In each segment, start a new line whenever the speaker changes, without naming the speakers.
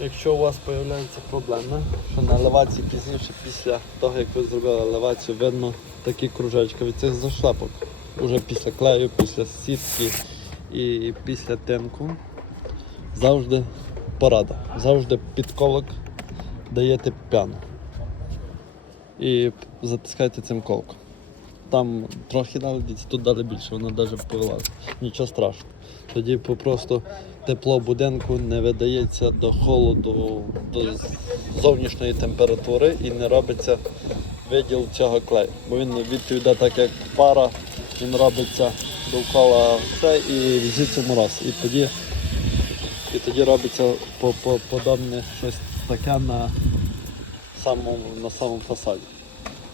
Якщо у вас з'являються проблеми, що на елевації пізніше, після того, як ви зробили елевацію, видно такі кружечки від цих зашлепок. Уже після клею, після сітки і після тинку. Завжди порада. Завжди підколок даєте п'яну. І затискайте цим колком. Там трохи дали, тут дали більше, воно навіть повилазить. Нічого страшного. Тоді просто тепло будинку не видається до холоду, до зовнішньої температури і не робиться виділ цього клею. Бо він відповідає так, як пара, він робиться довкола все і візиться мороз. І тоді, і тоді робиться по, по, подобне щось таке на самому, на самому фасаді.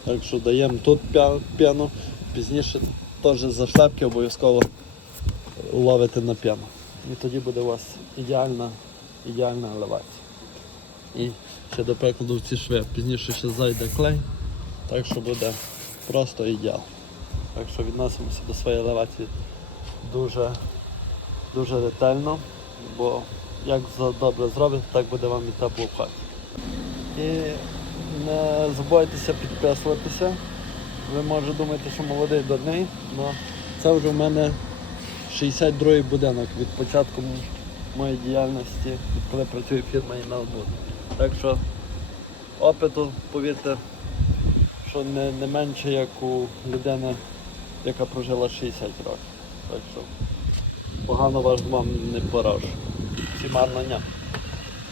Так що даємо тут п'я- п'яну, пізніше теж зашлепки обов'язково ловити на п'яну. І тоді буде у вас ідеальна, ідеальна елевація. І ще до прикладу в ці шви. Пізніше ще зайде клей, так що буде просто ідеал. Так що відносимося до своєї елевації дуже, дуже ретельно, бо як за- добре зробите, так буде вам і тепло в хаті. І не забувайтеся підписуватися. Ви може думаєте, що молодий дурний, але це вже в мене 62-й будинок від початку моєї діяльності, коли працює фірма і Іналбуд. Так що опиту, повірте, що не, не менше, як у людини, яка прожила 60 років. Так що погано вас вам не пораджу. Всім гарного дня.